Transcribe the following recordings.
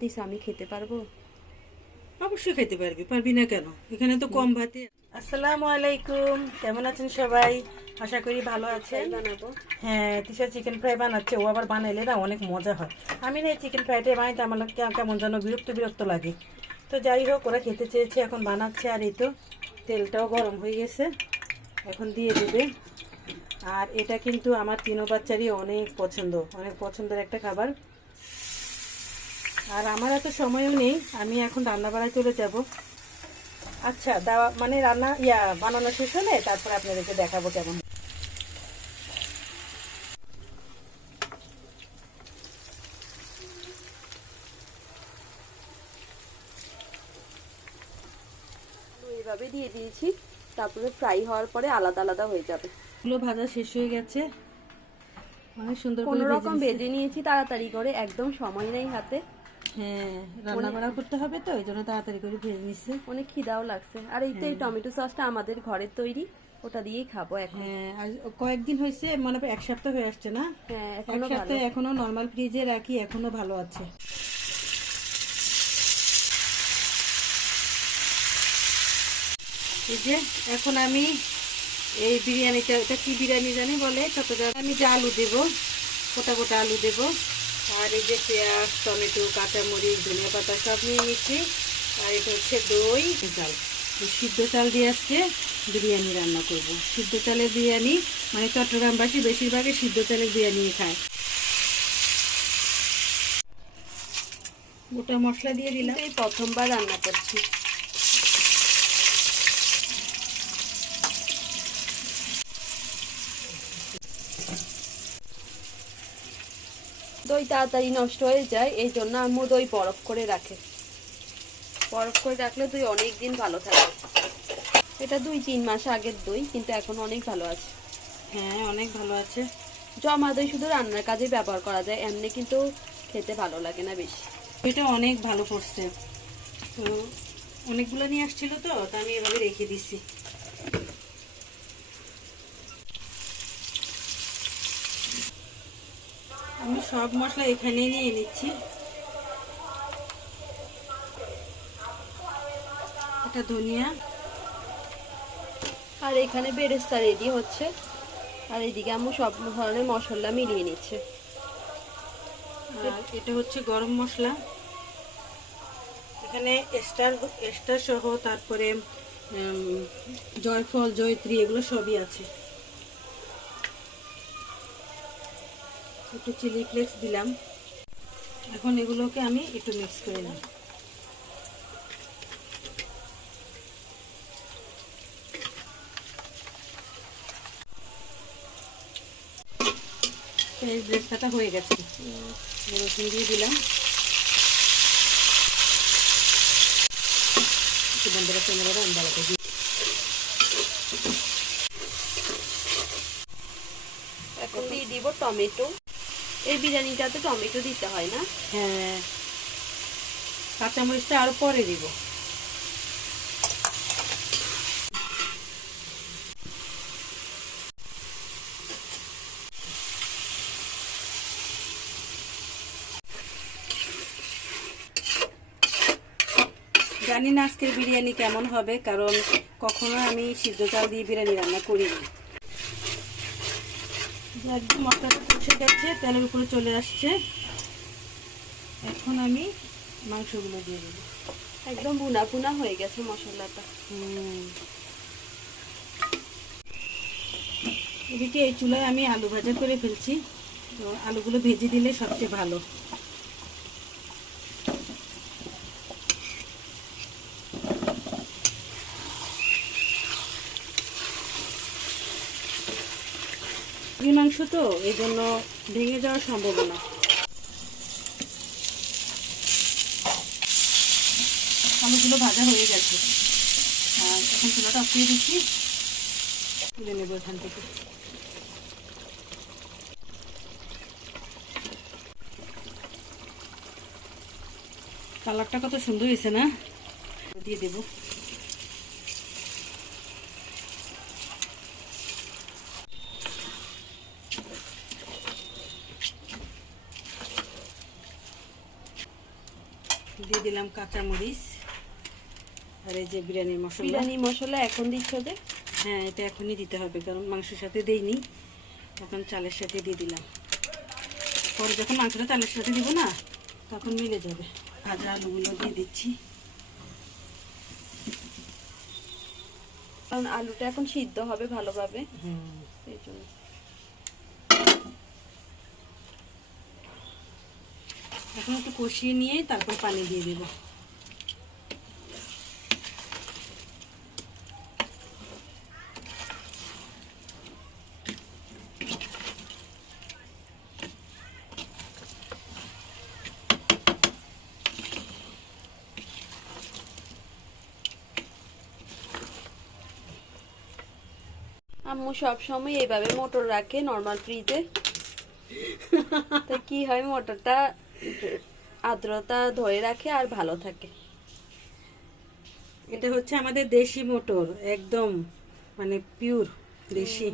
This আমি খেতে পারবো? অবশ্যই খেতে পারবি, পারবি না কেন? এখানে তো কম ভাতে। আসসালামু আলাইকুম, কেমন আছেন সবাই? আশা করি ভালো আছেন। বানাবো। হ্যাঁ, তিশা চিকেন ফ্রাই বানাচ্ছে। ও আবার বানাইলে না অনেক মজা হয়। আমি না এই চিকেন ফ্রাইটা বানাইতে আমার কেমন যেন বিরক্ত বিরক্ত লাগে। তো যাই হোক, ওরা খেতে চেয়েছে, এখন বানাচ্ছে। আর এই তো তেলটাও গরম হয়ে গেছে, এখন দিয়ে দেবে। আর এটা কিন্তু আমার তিনো বাচ্চারই অনেক পছন্দ, অনেক পছন্দের একটা খাবার। আর আমার এত সময়ও নেই, আমি এখন রান্না বাড়ায় চলে যাব। আচ্ছা, দেওয়া মানে রান্না বানানো শেষ হলে তারপরে আপনাদেরকে দেখাবো কেমন। এইভাবে দিয়ে দিয়েছি, তারপরে ফ্রাই হওয়ার পরে আলাদা আলাদা হয়ে যাবে। এগুলো ভাজা শেষ হয়ে গেছে, অনেক সুন্দর করে কোনো রকম ভেজে ভেজে নিয়েছি তাড়াতাড়ি করে, একদম সময় নেই হাতে। হ্যাঁ, রান্না বাড়া করতে হবে তো, এই জন্য তাড়াতাড়ি করে ভেজে নিচ্ছে। অনেক খিদাও লাগছে। আর এই তো এই টমেটো সসটা আমাদের ঘরের তৈরি, ওটা দিয়েই খাবো এখন। হ্যাঁ, আর কয়েকদিন হয়েছে, মনে হয় 1 সপ্তাহ হয়ে আসছে না? হ্যাঁ, 1 এখনো ভালো। সপ্তাহ এখনো নর্মাল ফ্রিজে রাখি, এখনো ভালো আছে। এই যে এখন আমি এই বিরিয়ানিটা, এটা কি বিরিয়ানি জানি বলে, চট্টগ্রাম। আমি যে আলু দেব, গোটা গোটা আলু দেব। আর এই যে পেঁয়াজ, টমেটো, কাঁচামরিচ, ধনিয়া পাতা সব নিয়ে নিচ্ছি। আর এটা হচ্ছে দই, চাল। এই সিদ্ধ চাল দিয়ে আজকে বিরিয়ানি রান্না করব। সিদ্ধ চালের বিরিয়ানি, মানে চট্টগ্রামবাসী বেশিরভাগই সিদ্ধ চালের বিরিয়ানি খায়। গোটা মশলা দিয়ে দিলাম। এই প্রথমবার রান্না করছি। দই তাড়াতাড়ি নষ্ট হয়ে যায়, এই জন্য আম্মু দই বরফ করে রাখে। বরফ করে রাখলে দই অনেক দিন ভালো থাকে। এটা 2-3 মাস আগের দই, কিন্তু এখন অনেক ভালো আছে। হ্যাঁ, অনেক ভালো আছে। জমা দই শুধু রান্নার কাজে ব্যবহার করা যায়, এমনি কিন্তু খেতে ভালো লাগে না বেশি। এটা অনেক ভালো করছে। তো অনেকগুলো নিয়ে আসছিল, তো আমি এভাবে রেখে দিছি। আমি সব মশলা এখানে নিয়ে নিচ্ছি। এটা ধনিয়া, আর এখানে বেরেস্তা রেডি হচ্ছে, আর এইদিকে আম্মু সব ধরনের মশলা মিলিয়ে নিচ্ছে। আর এটা হচ্ছে গরম মশলা। এখানে স্টার স্টার সহ, তারপরে জয়ফল, জয়ত্রী, এগুলো সবই আছে। একটু চিলি ফ্লেক্স দিলাম। এখন এগুলোকে আমি একটু মিক্স করে নিই। এই ব্রেস্তাটা হয়ে গেছে, রসুন দিয়ে দিলাম। বন্ধুরা ক্যামেরাটা আন্দালাতে দিই। এখন দিয়ে দিব টমেটো। এই বিরিয়ানিটাতে টমেটো দিতে হয় না? হ্যাঁ, কাঁচামরিচটা আরো পরে দিব। জানি না আজকের বিরিয়ানি কেমন হবে, কারণ কখনো আমি সিদ্ধ চাল দিয়ে বিরিয়ানি রান্না করিনি। একদম মশলাটা কষে গেছে, তেলের উপরে চলে আসছে। এখন আমি মাংসগুলো দিয়ে দেবো। একদম ভুনা ভুনা হয়ে গেছে মশলাটা। এদিকে এই চুলায় আমি আলু ভাজা করে ফেলছি। তো আলুগুলো ভেজে দিলে সবচেয়ে ভালো। মুরগির মাংস তো, এই জন্য ভেঙে যাওয়ার সম্ভাবনা। আলুগুলো ভাজা হয়ে গেছে, আর এখন চুলাটা অফ দিয়ে দিচ্ছি। তুলে নেবো এখান থেকে। কালারটা কত সুন্দর হয়েছে না? দিয়ে দেবো। দিয়ে দিলাম কাঁচামরিচ আর এই যে বিরিয়ানি মশলা। বিরিয়ানি মশলা এখন দিচ্ছ যে? হ্যাঁ, এটা এখনই দিতে হবে, কারণ মাংসের সাথে দেইনি, এখন চালের সাথে দিয়ে দিলাম। পরে যখন মাংসটা চালের সাথে দিব না, তখন মিলে যাবে। ভাজা আলুগুলো দিয়ে দিচ্ছি। কারণ আলুটা এখন সিদ্ধ হবে ভালোভাবে, এই জন্য। এখন একটু কষিয়ে নিয়ে তারপর পানি দিয়ে দেব। আম্মু সব সময় এইভাবে মোটর রাখে নরমাল ফ্রিজে। তা কি হয়, মোটরটা আর্দ্রতা ধরে রাখে আর ভালো থাকে। এটা হচ্ছে আমাদের দেশি মোটর, একদম মানে পিওর দেশি।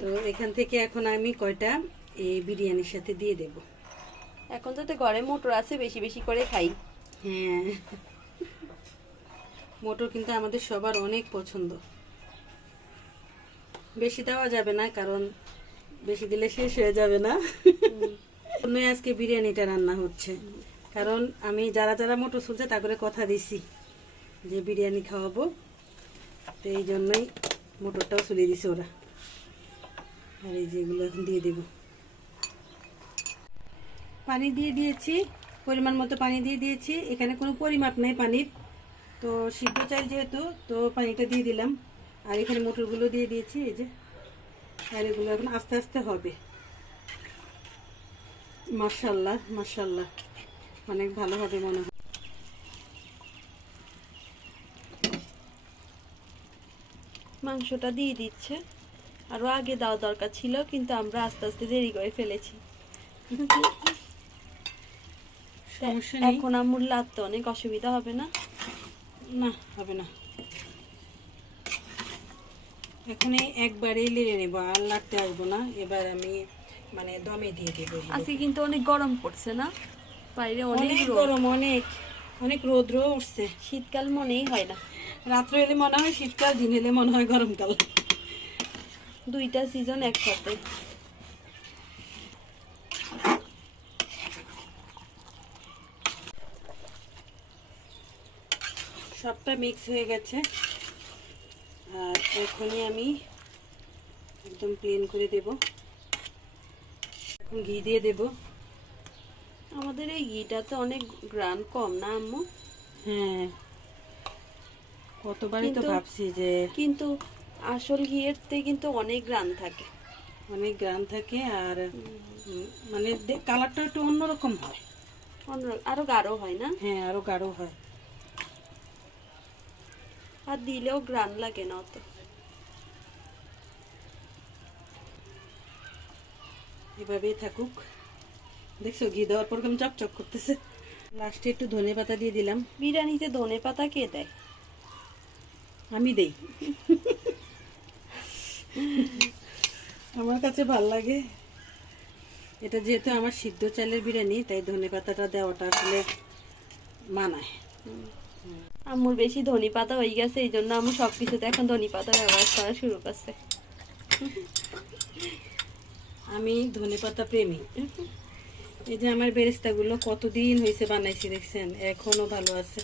তো এখান থেকে এখন আমি কয়টা এই বিরিয়ানির সাথে দিয়ে দেব। এখন যাতে ঘরে মোটর আছে, বেশি বেশি করে খাই। হ্যাঁ, মোটর কিন্তু আমাদের সবার অনেক পছন্দ। বেশি দেওয়া যাবে না, কারণ বেশি দিলে শেষ হয়ে যাবে না। আজকে বিরিয়ানিটা রান্না হচ্ছে, কারণ আমি যারা যারা মোটর চলছে তা করে কথা দিছি যে বিরিয়ানি খাওয়াবো, তো এই জন্যই মোটরটাও চলে দিছে ওরা। আর এই যেগুলো এখন দিয়ে দেব। পানি দিয়ে দিয়েছি, পরিমাণ মতো পানি দিয়ে দিয়েছি। এখানে কোনো পরিমাপ নেই পানির, তো সিদ্ধ চাল যেহেতু, তো পানিটা দিয়ে দিলাম। আর এখানে মোটরগুলো দিয়ে দিয়েছি, এই যে। আর এগুলো এখন আস্তে আস্তে হবে। মাশাআল্লাহ মাশাআল্লাহ, অনেক ভালো হবে মনে হয়। মাংসটা দিয়ে দিচ্ছে, আরো আগে দেওয়া দরকার ছিল, কিন্তু আমরা আস্তে আস্তে দেরি করে ফেলেছি। সমস্যা নেই, এখন আম্মুর লাগতে অনেক অসুবিধা হবে না? না হবে না। এখন একবারেই লেড়ে নেবো, আর লাগতে আসবো না। এবার আমি মানে দমে দিয়ে দেবো। আজকে কিন্তু অনেক গরম পড়ছে না? বাইরে অনেক অনেক রোদ। গরম, অনেক অনেক রৌদ্র উঠছে। শীতকাল মনেই হয় না। রাত্রে এলে মনে হয় শীতকাল, দিন এলে মনে হয় গরমকাল। দুইটা সিজন একসাথে। সবটা মিক্স হয়ে গেছে, আর এখনই আমি একদম প্লেন করে দেব। এখন ঘি দিয়ে দেব। আমাদের এই ঘিটা তো অনেক গ্রাম কম না আম্মু? হ্যাঁ, কতবারই তো ভাবছি যে, কিন্তু আসল ঘিয়ের থেকে কিন্তু অনেক গ্রাম থাকে। অনেক গ্রাম থাকে, আর মানে কালারটা একটু অন্যরকম হয়, আরো গাঢ় হয় না? হ্যাঁ, আরো গাঢ় হয়। আর দিলেও গ্রাম লাগে না অত। এভাবেই থাকুক। দেখছো ঘি দেওয়ার পর কেমন চকচক করতেছে। লাস্টে একটু ধনেপাতা দিয়ে দিলাম। বিরিয়ানিতে ধনেপাতা কে দেয়? আমি দেই, আমার কাছে ভাল লাগে। এটা যেহেতু আমার সিদ্ধ চালের বিরিয়ানি, তাই ধনেপাতাটা দেওয়াটা আসলে মানায়। আম্মুর বেশি ধনেপাতা হয়ে গেছে, এই জন্য আম্মু সবকিছুতে এখন ধনেপাতা ব্যবহার করা শুরু করছে। আমি ধনেপাতা প্রেমী। এই যে আমার বেরেস্তাগুলো কতদিন হয়েছে বানাইছি, দেখছেন, এখনো ভালো আছে।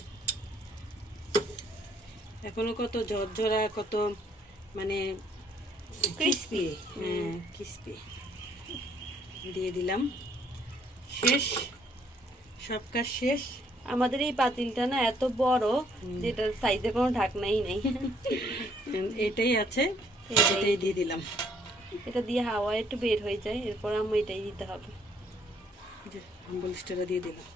এখনো কত ঝরঝরা, কত মানে ক্রিস্পি। হ্যাঁ, ক্রিস্পি। দিয়ে দিলাম। শেষ, সব কাজ শেষ। আমাদের এই পাতিলটা না এত বড়, যেটার সাইজে কোনো ঢাকনাই নেই। এটাই আছে, এটাই দিয়ে দিলাম। এটা দিয়ে হাওয়া একটু বের হয়ে যায়, এরপর আম্মু এটাই দিতে হবে। আম্বলিশটা দিয়ে দিলাম।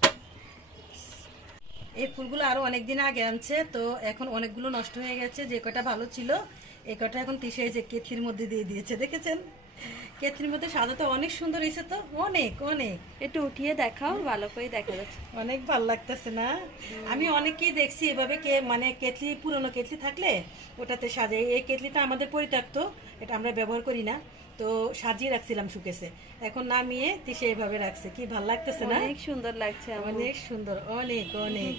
এই ফুলগুলো আরো অনেকদিন আগে আনছে, তো এখন অনেকগুলো নষ্ট হয়ে গেছে। যে কটা ভালো ছিল, এই কটা এখন তিসে যে কেথলির মধ্যে দিয়ে দিয়েছে। দেখেছেন, কেথলির মধ্যে সাজাতে অনেক সুন্দর হয়েছে, তো অনেক অনেক। একটু উঠিয়ে দেখাও, ভালো করে দেখা যাচ্ছে। অনেক ভালো লাগতেছে না? আমি অনেককেই দেখছি এভাবে, মানে কেটলি, পুরনো কেটলি থাকলে ওটাতে সাজাই। এই কেটলিটা আমাদের পরিত্যক্ত, এটা আমরা ব্যবহার করি না। তো সাজিয়ে রাখছিলাম শুকেছে, এখন নামিয়ে তিসে এইভাবে রাখছে। কি ভালো লাগতেছে না? অনেক সুন্দর লাগছে আমার। অনেক সুন্দর, অনেক অনেক।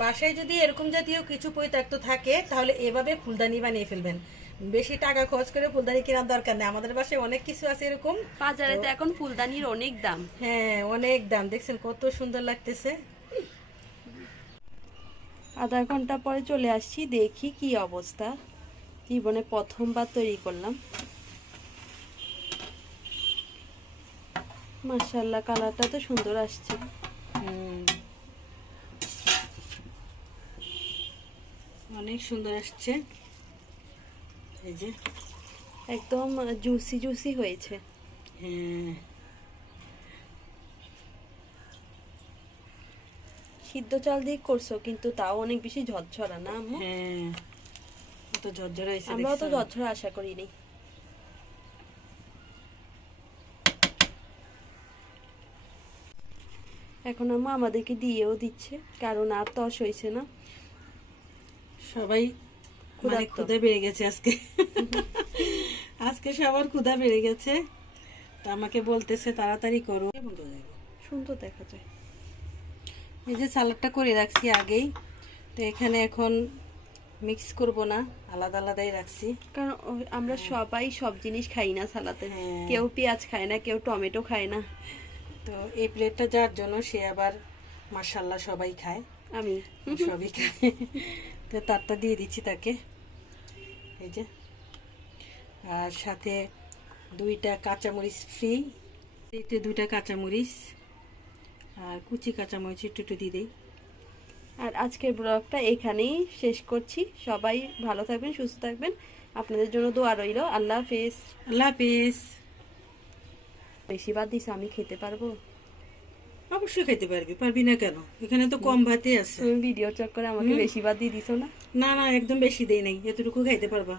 বাসায় যদি এরকম জাতীয় কিছু পরিত্যক্ত থাকে তাহলে এভাবে ফুলদানি বানিয়ে ফেলবেন। বেশি টাকা খরচ করে ফুলদানি কেনার দরকার নেই, আমাদের বাসায় অনেক কিছু আছে এরকম। বাজারে তো এখন ফুলদানির অনেক দাম। হ্যাঁ, অনেক দাম। দেখছেন কত সুন্দর লাগতেছে। আধা ঘন্টা পরে চলে আসছি, দেখি কি অবস্থা। জীবনে প্রথমবার তৈরি করলাম। মাশাআল্লাহ, কালারটা তো সুন্দর আসছে। অনেক সুন্দর আসছে। এই যে একদম জুসি জুসি হয়েছে। হ্যাঁ, সিদ্ধ চাল দিয়ে করছো কিন্তু তাও অনেক বেশি ঝরঝরা না আম্মু? হ্যাঁ, কত ঝরঝরা হয়েছে। আমরাও তো দেখছেন? ঝরঝরা আশা করিনি। এখন আম্মু আমাদেরকে দিয়েও দিচ্ছে, কারণ আর তস হয়েছে না। সবাই মানে ক্ষুধার্ত। ক্ষুধা বেড়ে গেছে আজকে। আজকে সবার ক্ষুধা বেড়ে গেছে, তো আমাকে বলতেছে তাড়াতাড়ি করো। সুন্দর দেখা যায়। এই যে সালাডটা করে রাখছি আগেই, তো এখানে এখন মিক্স করব না, আলাদা আলাদাই রাখছি। কারণ আমরা সবাই সব জিনিস খাই না সালাতে। হ্যাঁ। কেউ পেঁয়াজ খায় না, কেউ টমেটো খায় না। তো এই প্লেটটা যার জন্য, সে আবার মাশাআল্লাহ সবাই খায়, আমি সবই খায়। তো তারটা দিয়ে দিচ্ছি তাকে। এই যে, আর সাথে 2টা কাঁচামরিচ ফ্রি, এতে 2টা কাঁচামরিচ আর কুচি কাঁচামরিচ একটু একটু দিয়ে দিই। আর আজকের ব্লগটা এখানেই শেষ করছি। সবাই ভালো থাকবেন, সুস্থ থাকবেন। আপনাদের জন্য দোয়া রইল। আল্লাহ হাফেজ। আল্লাহ হাফেজ। বেশি ভাত দিছো, আমি খেতে পারবো? অবশ্যই খেতে পারবি, পারবি না কেন? এখানে তো কম ভাতই আছে। তুমি ভিডিও চক্করে আমাকে বেশি ভাত দিয়ে দিছো না। না না, একদম বেশি দেই নাই, এতটুকু খাইতে পারবা।